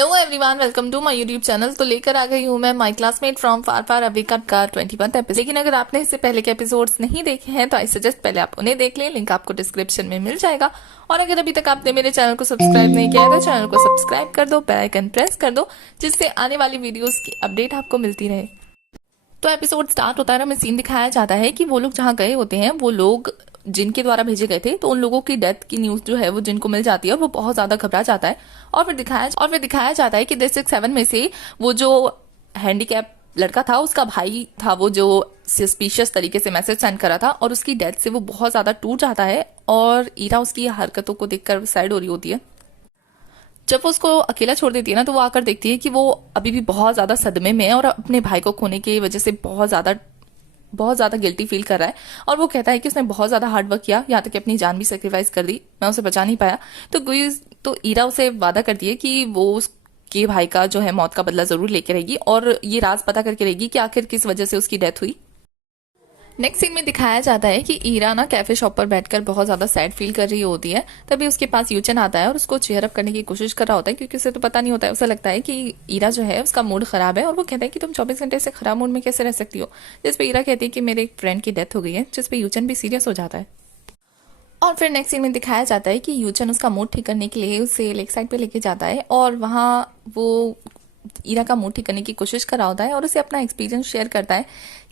Hello everyone, welcome to my YouTube channel. तो लेकर आ गई हूँ मैं my classmate from far far away cut का 21th एपिसोड। लेकिन अगर आपने इससे पहले के एपिसोड्स नहीं देखे हैं तो आई सजेस्ट पहले आप उन्हें देख लें, लिंक आपको डिस्क्रिप्शन में मिल जाएगा। और अगर अभी तक आपने मेरे चैनल को सब्सक्राइब नहीं किया है तो चैनल को सब्सक्राइब कर दो, बेल आइकन प्रेस कर दो, जिससे आने वाली वीडियोज की अपडेट आपको मिलती रहे। तो एपिसोड स्टार्ट होता है ना, हमें सीन दिखाया जाता है कि वो लोग जहाँ गए होते हैं, वो लोग जिनके द्वारा भेजे गए थे, तो उन लोगों की डेथ की न्यूज जो है वो जिनको मिल जाती है और वो बहुत ज्यादा घबरा जाता है। और फिर दिखाया जाता है कि डिस्ट्रिक्ट 7 में से वो जो हैंडीकैप लड़का था, उसका भाई था वो जो सस्पिशियस तरीके से मैसेज सेंड करा था, और उसकी डेथ से वो बहुत ज्यादा टूट जाता है। और ईरा उसकी हरकतों को देखकर सैड हो रही होती है। जब वो उसको अकेला छोड़ देती है ना, तो वो आकर देखती है कि वो अभी भी बहुत ज्यादा सदमे में है और अपने भाई को खोने की वजह से बहुत ज्यादा गिल्टी फील कर रहा है। और वो कहता है कि उसने बहुत ज्यादा हार्ड वर्क किया, यहाँ तक कि अपनी जान भी सेक्रीफाइस कर दी, मैं उसे बचा नहीं पाया। तो ईरा उसे वादा करती है कि वो उसके भाई का जो है मौत का बदला जरूर लेके रहेगी और ये राज पता करके रहेगी कि आखिर किस वजह से उसकी डेथ हुई। नेक्स्ट सीन में दिखाया जाता है कि ईरा ना कैफे शॉप पर बैठकर बहुत ज्यादा सैड फील कर रही होती है। तभी उसके पास यूचन आता है और उसको चेयर अप करने की कोशिश कर रहा होता है, क्योंकि उसे तो पता नहीं होता है। उसे लगता है कि ईरा जो है उसका मूड खराब है और वो कहता है कि तुम 24 घंटे से खराब मूड में कैसे रह सकती हो। जिसपे ईरा कहती है कि मेरे एक फ्रेंड की डेथ हो गई है, जिसपे यूचन भी सीरियस हो जाता है। और फिर नेक्स्ट सीन में दिखाया जाता है कि यूचन उसका मूड ठीक करने के लिए उसे लेक साइड पे लेके जाता है और वहाँ वो ईरा का मूड ठीक करने की कोशिश कर रहा होता है और उसे अपना एक्सपीरियंस शेयर करता है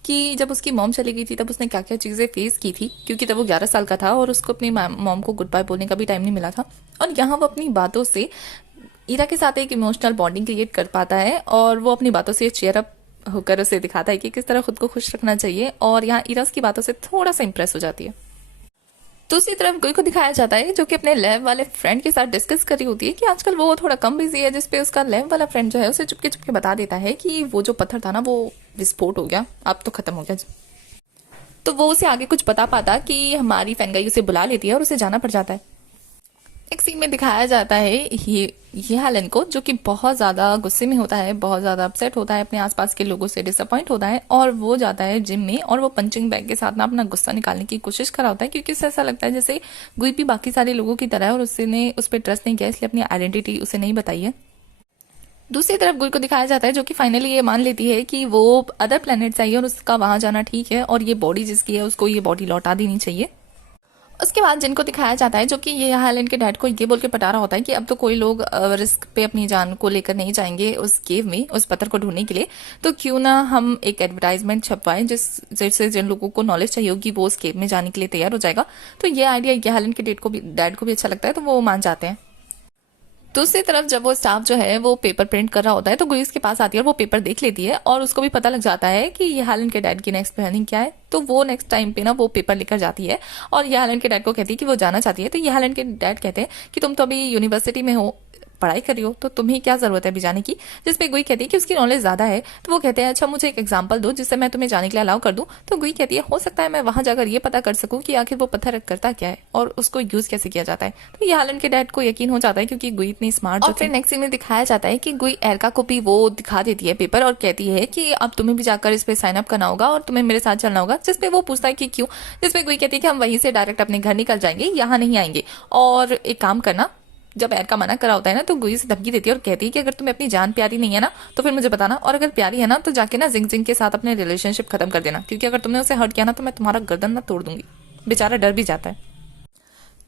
कि जब उसकी मॉम चली गई थी तब उसने क्या क्या चीज़ें फेस की थी, क्योंकि तब वो 11 साल का था और उसको अपनी मॉम को गुड बाय बोलने का भी टाइम नहीं मिला था। और यहाँ वो अपनी बातों से ईरा के साथ एक इमोशनल बॉन्डिंग क्रिएट कर पाता है और वो अपनी बातों से चेयर अप होकर उसे दिखाता है कि किस तरह खुद को खुश रखना चाहिए। और यहाँ ईरा उसकी बातों से थोड़ा सा इंप्रेस हो जाती है। दूसरी तरफ गुई को दिखाया जाता है जो कि अपने लैब वाले फ्रेंड के साथ डिस्कस कर रही होती है कि आजकल वो थोड़ा कम बिजी है, जिसपे उसका लैब वाला फ्रेंड जो है उसे चुपके चुपके बता देता है कि वो जो पत्थर था ना वो विस्फोट हो गया, अब तो खत्म हो गया। तो वो उसे आगे कुछ बता पाता कि हमारी फैनगाई उसे बुला लेती है और उसे जाना पड़ जाता है। एक सीन में दिखाया जाता है ये हेलन को, जो कि बहुत ज्यादा गुस्से में होता है, बहुत ज्यादा अपसेट होता है, अपने आसपास के लोगों से डिसअपॉइंट होता है और वो जाता है जिम में और वो पंचिंग बैग के साथ ना अपना गुस्सा निकालने की कोशिश कर रहा होता है, क्योंकि उसे ऐसा लगता है जैसे गुई भी बाकी सारे लोगों की तरह है और उसने उस पर ट्रस्ट नहीं किया, इसलिए अपनी आइडेंटिटी उसे नहीं बताई है। दूसरी तरफ गुई को दिखाया जाता है जो कि फाइनली ये मान लेती है कि वो अदर प्लेनेट से आई है और उसका वहां जाना ठीक है और ये बॉडी जिसकी है उसको ये बॉडी लौटा देनी चाहिए। उसके बाद जिनको दिखाया जाता है जो कि ये हाल इनके डैड को ये बोल के पटा रहा होता है कि अब तो कोई लोग रिस्क पे अपनी जान को लेकर नहीं जाएंगे उस केव में उस पत्थर को ढूंढने के लिए, तो क्यों ना हम एक एडवर्टाइजमेंट छपवाएं जिससे जिन लोगों को नॉलेज चाहिए होगी वो उस केव में जाने के लिए तैयार हो जाएगा। तो ये आइडिया ये हाल इनके डैड को भी अच्छा लगता है, तो वो मान जाते हैं। दूसरी तरफ जब वो स्टाफ जो है वो पेपर प्रिंट कर रहा होता है तो गुइस के पास आती है और वो पेपर देख लेती है और उसको भी पता लग जाता है कि ये हालन के डैड की नेक्स्ट प्लानिंग क्या है। तो वो नेक्स्ट टाइम पे ना वो पेपर लेकर जाती है और ये हालन के डैड को कहती है कि वो जाना चाहती है। तो ये हालन के डैड कहते हैं कि तुम तो अभी यूनिवर्सिटी में हो, पढ़ाई कर रही हो, तो तुम्हें क्या जरूरत है अभी जाने की। जिसपे गुई कहती है कि उसकी नॉलेज ज्यादा है। तो वो कहते हैं अच्छा मुझे एक एग्जांपल दो जिससे मैं तुम्हें जाने के लिए अलाउ कर दूं। तो गुई कहती है हो सकता है मैं वहां जाकर ये पता कर सकूं कि आखिर वो पत्थर करता क्या है और उसको यूज कैसे किया जाता है। तो ये हालन के डैड को यकीन हो जाता है क्योंकि गुई इतनी स्मार्ट। और फिर नेक्स्ट सीन में दिखाया जाता है कि गुई एरका को भी वो दिखा देती है पेपर और कहती है कि अब तुम्हें भी जाकर इस पे साइन अप करना होगा और तुम्हें मेरे साथ चलना होगा। जिसपे वो पूछता है कि क्यों। जिसपे गुई कहती है कि हम वहीं से डायरेक्ट अपने घर निकल जाएंगे, यहाँ नहीं आएंगे। और एक काम करना, जब एरका मना करा होता है ना तो गुई से धमकी देती है और कहती है कि अगर तुम्हें अपनी जान प्यारी नहीं है ना तो फिर मुझे बताना, और अगर प्यारी है ना तो जाके ना जिंग जिंग के साथ अपने रिलेशनशिप खत्म कर देना, क्योंकि अगर तुमने उसे हर्ट किया ना तो मैं तुम्हारा गर्दन ना तोड़ दूंगी। बेचारा डर भी जाता है।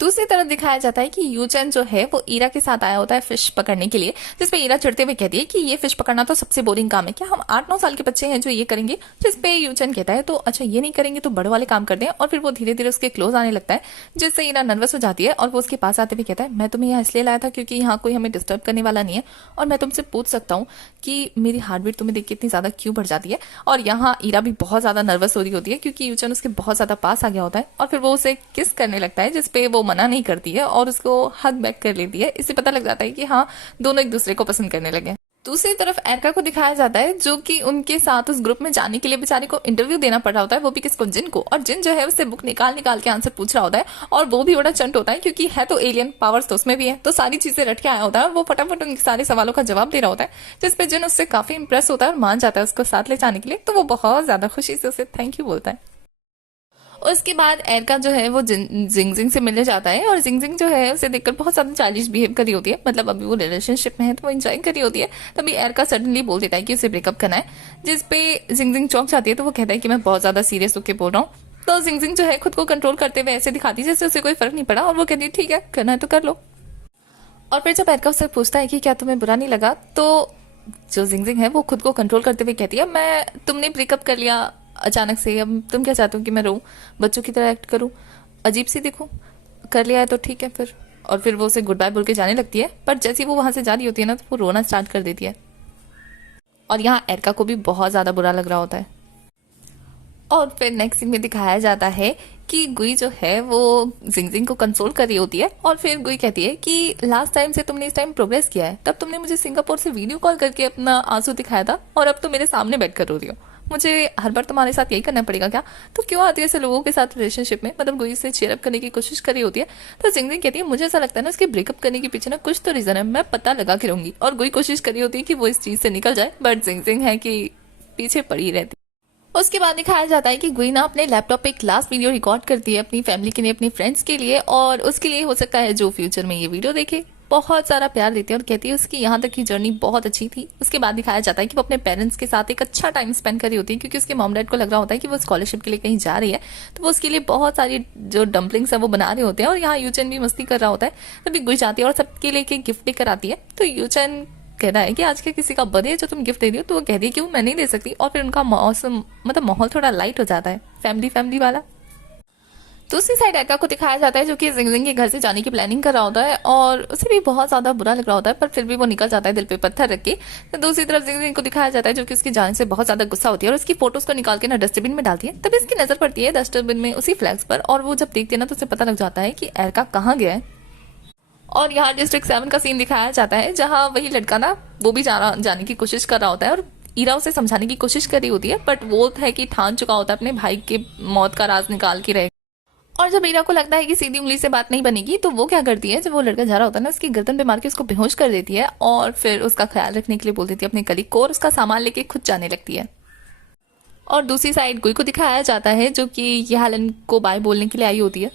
दूसरी तरफ दिखाया जाता है कि यूचन जो है वो ईरा के साथ आया होता है फिश पकड़ने के लिए, जिसपे ईरा चिढ़ते हुए कहती है कि ये फिश पकड़ना तो सबसे बोरिंग काम है, क्या हम 8-9 साल के बच्चे हैं जो ये करेंगे। जिसपे यूचन कहता है तो अच्छा ये नहीं करेंगे तो बड़े वाले काम कर दें। और फिर वो धीरे धीरे उसके क्लोज आने लगता है, जिससे ईरा नर्वस हो जाती है और वो उसके पास आते हुए कहता है मैं तुम्हें यहाँ इसलिए लाया था क्योंकि यहाँ कोई हमें डिस्टर्ब करने वाला नहीं है और मैं तुमसे पूछ सकता हूँ कि मेरी हार्ट बीट तुम्हें देख के इतनी ज्यादा क्यों बढ़ जाती है। और यहाँ ईरा भी बहुत ज्यादा नर्वस हो रही होती है क्योंकि यूचन उसके बहुत ज्यादा पास आ गया होता है और फिर वो उसे किस करने लगता है, जिसपे वो मना नहीं करती है और उसको हग बैक कर लेती है। इससे पता लग जाता है कि हाँ दोनों एक दूसरे को पसंद करने लगे। दूसरी तरफ एरका को दिखाया जाता है जो कि उनके साथ उस ग्रुप में जाने के लिए बेचारे को इंटरव्यू देना पड़ रहा होता है, वो भी किसको, जिन को। और जिन जो है उससे बुक निकाल निकाल के आंसर पूछ रहा होता है और वो भी बड़ा चंट होता है क्योंकि है तो एलियन पावर्स तो उसमें भी है, तो सारी चीजें रट के आया होता है और वो फटाफट उनके सारे सवालों का जवाब दे रहा होता है। जिसपे जिन उससे काफी इंप्रेस होता है और मान जाता है उसको साथ ले जाने के लिए। तो वो बहुत ज्यादा खुशी से उसे थैंक यू बोलता है। उसके बाद एरका जो है वो जिंग जिंग से मिलने जाता है, और जिंग जिंग जो है उसे देखकर बहुत ज्यादा चाइल्डिश बिहेव करी होती है, मतलब अभी वो रिलेशनशिप में है तो वो एंजॉय करी होती है। तभी एरका सडनली बोल देता है कि उसे ब्रेकअप करना है, जिसपे जिंग जिंग चौंक जाती है। तो वो कहता है कि मैं बहुत ज्यादा सीरियस होकर बोल रहा हूँ। तो जिंग जिंग जो है खुद को कंट्रोल करते हुए ऐसे दिखाती है जैसे उसे कोई फर्क नहीं पड़ा, और वो कहती है ठीक है करना है तो कर लो। और फिर जब एरका उससे पूछता है कि क्या तुम्हें बुरा नहीं लगा, तो जो जिंग जिंग है वो खुद को कंट्रोल करते हुए कहती है मैं तुमने ब्रेकअप कर लिया अचानक से, अब तुम क्या चाहते हो कि मैं रोऊं, बच्चों की तरह एक्ट करूं, अजीब सी दिखूं, कर लिया है तो ठीक है फिर। और फिर वो उसे गुड बाय बोल के जाने लगती है, पर जैसे ही वो वहां से जा रही होती है ना तो वो रोना स्टार्ट कर देती है। और यहाँ एरका को भी बहुत ज्यादा बुरा लग रहा होता है। और फिर नेक्स्ट सीन में दिखाया जाता है कि गुई जो है वो जिंग जिंग को कंसोल कर रही होती है, और फिर गुई कहती है कि लास्ट टाइम से तुमने इस टाइम प्रोग्रेस किया है, तब तुमने मुझे सिंगापुर से वीडियो कॉल करके अपना आंसू दिखाया था, और अब तो मेरे सामने बैठ कर रो रही हो, मुझे हर बार तुम्हारे साथ यही करना पड़ेगा क्या? तो क्यों आती है ऐसे लोगों के साथ रिलेशनशिप में, मतलब गुई से चेयरअप करने की कोशिश कर रही होती है। तो जिंग जिंग कहती है मुझे ऐसा लगता है ना उसके ब्रेकअप करने के पीछे ना कुछ तो रीजन है, मैं पता लगा के रहूंगी। और गुई कोशिश कर रही होती है कि वो इस चीज से निकल जाए, बट जिंग जिंग है कि पीछे पड़ी रहती। उसके बाद दिखाया जाता है कि गुई ना अपने लैपटॉप पे एक लास्ट वीडियो रिकॉर्ड करती है अपनी फैमिली के लिए, अपने फ्रेंड्स के लिए, और उसके लिए हो सकता है जो फ्यूचर में ये वीडियो देखे बहुत सारा प्यार देती है, और कहती है उसकी यहाँ तक की जर्नी बहुत अच्छी थी। उसके बाद दिखाया जाता है कि वो अपने पेरेंट्स के साथ एक अच्छा टाइम स्पेंड कर रही होती है, क्योंकि उसके मॉम डैड को लग रहा होता है कि वो स्कॉलरशिप के लिए कहीं जा रही है, तो वो उसके लिए बहुत सारी जो डम्पलिंग्स है वो बना रहे होते हैं, और यहाँ यूचन भी मस्ती कर रहा होता है। तभी गुई जाती है और सबके लिए गिफ्ट लेकर आती है। तो यूचन कहता है कि आज के किसी का बर्थडे है जो तुम गिफ्ट दे रही हो, तो वो कहती है कि वो मैं नहीं दे सकती, और फिर उनका मौसम मतलब माहौल थोड़ा लाइट हो जाता है, फैमिली फैमिली वाला। दूसरी साइड एरका को दिखाया जाता है जो कि जिंग जिंग के घर से जाने की प्लानिंग कर रहा होता है, और उसे भी बहुत ज्यादा बुरा लग रहा होता है, पर फिर भी वो निकल जाता है दिल पे पत्थर रख के। तो दूसरी तरफ जिंग जिंग को दिखाया जाता है जो कि उसकी जाने से बहुत ज्यादा गुस्सा होती है, और उसकी फोटोज को निकाल के ना डस्टबिन में डालती है। तभी इसकी नजर पड़ती है डस्टबिन में उसी फ्लैग्स पर, और वो जब देखती है ना तो उसे पता लग जाता है कि एरका कहाँ गया है। और यहाँ डिस्ट्रिक्ट 7 का सीन दिखाया जाता है जहाँ वही लड़का ना वो भी जाने की कोशिश कर रहा होता है, और ईरा उसे समझाने की कोशिश कर रही होती है, बट वो है कि ठान चुका होता है अपने भाई के मौत का राज निकाल के रहे। और जब ईरा को लगता है कि सीधी उंगली से बात नहीं बनेगी, तो वो क्या करती है, जब वो लड़का जा रहा होता है ना उसकी गर्दन पे मार के उसको बेहोश कर देती है, और फिर उसका ख्याल रखने के लिए बोल देती है अपने कलीग को, और उसका सामान लेके खुद जाने लगती है। और दूसरी साइड गुई को दिखाया जाता है जो कि ये हेलन को बाय बोलने के लिए आई होती है,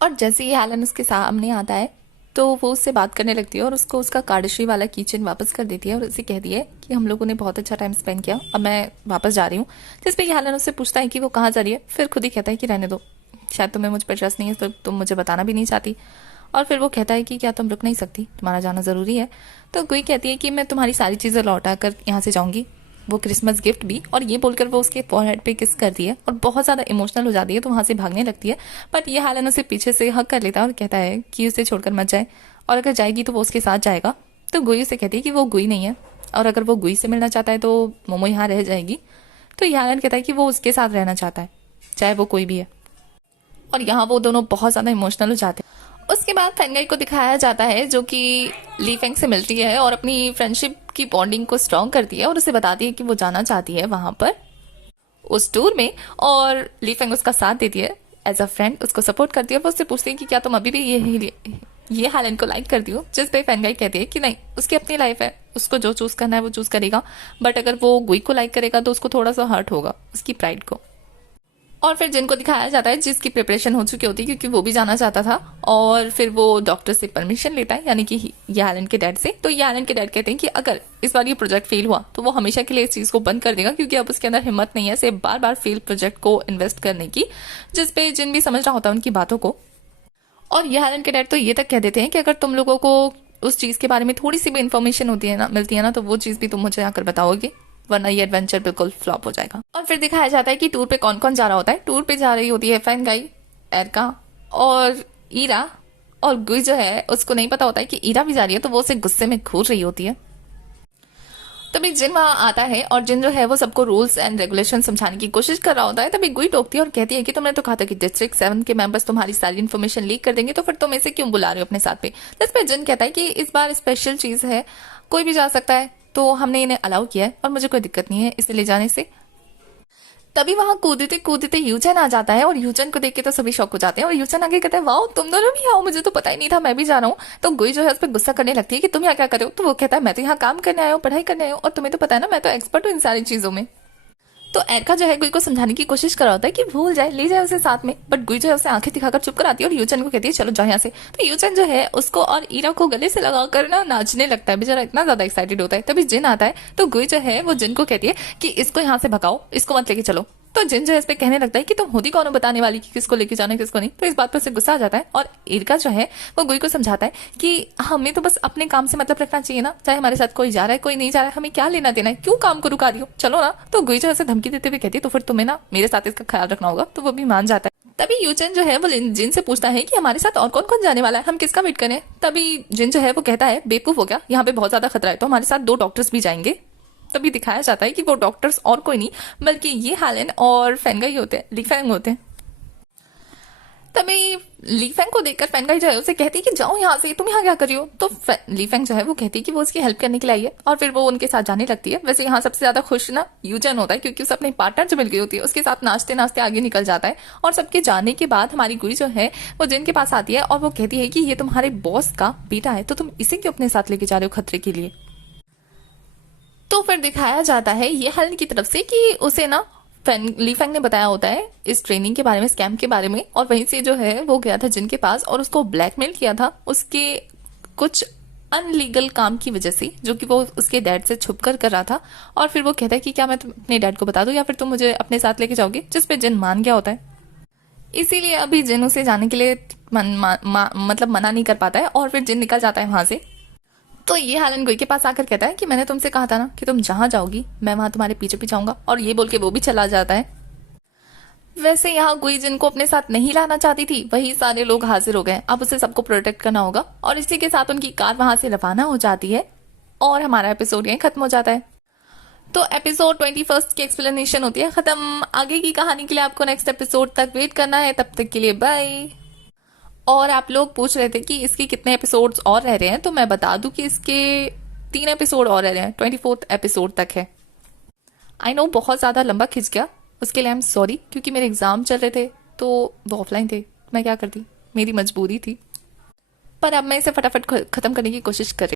और जैसे ही हेलन उसके सामने आता है तो वो उससे बात करने लगती है, और उसको उसका कार्डश्री वाला कीचेन वापस कर देती है, और उसे कहती है कि हम लोगों ने बहुत अच्छा टाइम स्पेंड किया, अब मैं वापस जा रही हूँ। जिसपे हेलन उससे पूछता है कि वो कहाँ जा रही है, फिर खुद ही कहता है कि रहने दो, शायद तुम्हें मुझ पर ट्रस्ट नहीं है तो तुम मुझे बताना भी नहीं चाहती। और फिर वो कहता है कि क्या तुम रुक नहीं सकती, तुम्हारा जाना जरूरी है। तो गुई कहती है कि मैं तुम्हारी सारी चीजें लौटा कर यहाँ से जाऊंगी, वो क्रिसमस गिफ्ट भी, और ये बोलकर वो उसके फोरहेड पे किस करती है और बहुत ज्यादा इमोशनल हो जाती है, तो वहां से भागने लगती है। बट ये हेलन उसे पीछे से हक कर लेता है और कहता है कि उसे छोड़कर मत जाए, और अगर जाएगी तो वो उसके साथ जाएगा। तो गुई उसे कहती है कि वो गुई नहीं है, और अगर वो गुई से मिलना चाहता है तो मोमो यहाँ रह जाएगी। तो ये हेलन कहता है कि वो उसके साथ रहना चाहता है, चाहे वो कोई भी है। और यहाँ वो दोनों बहुत ज्यादा इमोशनल हो जाते हैं। उसके बाद फैनगाई को दिखाया जाता है जो कि ली फेंग से मिलती है और अपनी फ्रेंडशिप की बॉन्डिंग को स्ट्रॉन्ग करती है, और उसे बताती है कि वो जाना चाहती है वहां पर उस टूर में, और ली फेंग उसका साथ देती है एज अ फ्रेंड, उसको सपोर्ट करती है। और वो उससे पूछती है कि क्या तुम अभी भी ये हेलन को लाइक करती हो, जिस पे फैनगाई कहती है कि नहीं, उसकी अपनी लाइफ है, उसको जो चूज करना है वो चूज करेगा, बट अगर वो गुई को लाइक करेगा तो उसको थोड़ा सा हर्ट होगा उसकी प्राइड को। और फिर जिनको दिखाया जाता है जिसकी प्रिपरेशन हो चुकी होती है क्योंकि वो भी जाना चाहता था, और फिर वो डॉक्टर से परमिशन लेता है, यानी कि यालन के डैड से। तो यालन के डैड कहते हैं कि अगर इस बार ये प्रोजेक्ट फेल हुआ तो वो हमेशा के लिए इस चीज को बंद कर देगा, क्योंकि अब उसके अंदर हिम्मत नहीं है सिर्फ बार बार फेल प्रोजेक्ट को इन्वेस्ट करने की, जिसपे जिन भी समझ रहा होता है उनकी बातों को। और यालन के डैड तो ये तक कह देते हैं कि अगर तुम लोगों को उस चीज के बारे में थोड़ी सी भी इन्फॉर्मेशन होती है ना, मिलती है ना, तो वो चीज भी तुम मुझे आकर बताओगे, वरना ये एडवेंचर बिल्कुल फ्लॉप हो जाएगा। और फिर दिखाया जाता है कि टूर पे कौन कौन जा रहा होता है। टूर पे जा रही होती है फैनगाई, एरका और ईरा, और गुई जो है उसको नहीं पता होता है कि ईरा भी जा रही है, तो वो उसे गुस्से में घूर रही होती है। तभी जिन वहां आता है, और जिन जो है वो सबको रूल्स एंड रेगुलेशन समझाने की कोशिश कर रहा होता है। तभी गुई टोकती है और कहती है कि तुमने तो कहा था कि डिस्ट्रिक्ट 7 के मेंबर्स तुम्हारी सारी इन्फॉर्मेशन लीक कर देंगे, तो फिर तुम इसे क्यों बुला रहे हो अपने साथ पे। जिसपे जिन कहता है कि इस बार स्पेशल चीज है, कोई भी जा सकता है, तो हमने इन्हें अलाउ किया है और मुझे कोई दिक्कत नहीं है इसे ले जाने से। तभी वहां कूदते कूदते यूचन आ जाता है, और यूचन को देख के तो सभी शॉक हो जाते हैं, और यूचन आगे कहता है वाओ तुम दोनों भी आओ, मुझे तो पता ही नहीं था, मैं भी जा रहा हूँ। तो गुई जो है उस पर गुस्सा करने लगती है कि तुम यहाँ क्या कर रहे हो। तो वो कहता है मैं तो यहाँ काम करने आया हूँ, पढ़ाई करने आया हूँ, और तुम्हें तो पता है ना मैं तो एक्सपर्ट हूँ इन सारी चीजों में। तो एरका जो है गुई को समझाने की कोशिश कर रहा होता है कि भूल जाए, ले जाए उसे साथ में, बट गुई जो है उसे आंखें दिखाकर चुप कर आती है और यूचन को कहती है चलो जाओ यहाँ से। तो यूचन जो है उसको और ईरा को गले से लगाकर ना नाचने लगता है, बेचारा इतना ज्यादा एक्साइटेड होता है। तभी जिन आता है तो गुई जो है वो जिन को कहती है कि इसको यहाँ से भगाओ, इसको मत लेके चलो। तो जिन जो है इस पे कहने लगता है कि तुम खुद ही कौन हो बताने वाली कि किसको लेके जाना है किसको नहीं। तो इस बात पर उसे गुस्सा आ जाता है और इरका जो है वो गुई को समझाता है कि हमें तो बस अपने काम से मतलब रखना चाहिए ना, चाहे हमारे साथ कोई जा रहा है कोई नहीं जा रहा है, हमें क्या लेना देना है, क्यों काम को रुका रही हो, चलो ना। तो गुई जो ऐसे धमकी देते हुए कहती है तो फिर तुम्हें ना मेरे साथ इसका ख्याल रखना होगा। तो वो भी मान जाता है। तभी यूचन जो है वो जिन से पूछता है कि हमारे साथ और कौन कौन जाने वाला है, हम किसका वेट करें। तभी जिन जो है वो कहता है बेवकूफ हो गया, यहाँ पे बहुत ज्यादा खतरा है, तो हमारे साथ 2 डॉक्टर्स भी जाएंगे। तभी दिखाया जाता है कि वो डॉक्टर्स और कोई नहीं बल्कि ये हालन और फेंगाई होते हैं, लीफेंग होते हैं। तभी लीफेंग को देखकर फेंगाई जो है उसे कहती है कि जाओ यहाँ से, तुम यहाँ क्या कर रही हो। तो लीफेंग जो है वो कहती है कि वो उसकी हेल्प करने के लिए आई है और फिर वो उनके साथ जाने लगती है। वैसे यहाँ सबसे ज्यादा खुश ना यूजन होता है क्योंकि उसे अपने पार्टनर जो मिल गई होती है उसके साथ नाचते नाचते आगे निकल जाता है। और सबके जाने के बाद हमारी गुई जो है वो जिन के पास आती है और वो कहती है कि ये तुम्हारे बॉस का बेटा है, तो तुम इसे क्यों अपने साथ लेके जा रहे हो खतरे के लिए। तो फिर दिखाया जाता है ये हलन की तरफ से कि उसे ना लीफेंग ने बताया होता है इस ट्रेनिंग के बारे में, स्कैम के बारे में, और वहीं से जो है वो गया था जिनके पास और उसको ब्लैकमेल किया था उसके कुछ अनलीगल काम की वजह से, जो कि वो उसके डैड से छुप कर रहा था। और फिर वो कहता है कि क्या मैं अपने डैड को बता दूं या फिर तुम मुझे अपने साथ लेके जाओगे, जिस पे जिन मान गया होता है। इसीलिए अभी जिन उसे जाने के लिए मतलब मना नहीं कर पाता है और फिर जिन निकल जाता है वहां से। तो ये हालन गुई के पास आकर कहता है कि मैंने तुमसे कहा था ना कि तुम जहां जाओगी मैं वहां तुम्हारे पीछे पीछे आऊंगा, और ये बोल के वो भी चला जाता है। वैसे यहाँ गुई जिनको अपने साथ नहीं लाना चाहती थी वही सारे लोग हाजिर हो गए, अब उसे सबको प्रोटेक्ट करना होगा। और इसी के साथ उनकी कार वहां से रवाना हो जाती है और हमारा एपिसोड यहीं खत्म हो जाता है। तो एपिसोड 21 की एक्सप्लेनेशन होती है खत्म। आगे की कहानी के लिए आपको नेक्स्ट एपिसोड तक वेट करना है, तब तक के लिए बाय। और आप लोग पूछ रहे थे कि इसके कितने एपिसोड्स और रह रहे हैं, तो मैं बता दूं कि इसके 3 एपिसोड और रह रहे हैं, 24th एपिसोड तक है। आई नो बहुत ज्यादा लंबा खिंच गया, उसके लिए आई एम सॉरी, क्योंकि मेरे एग्जाम चल रहे थे तो वो ऑफलाइन थे, मैं क्या करती, मेरी मजबूरी थी। पर अब मैं इसे फटाफट खत्म करने की कोशिश कर रही हूँ।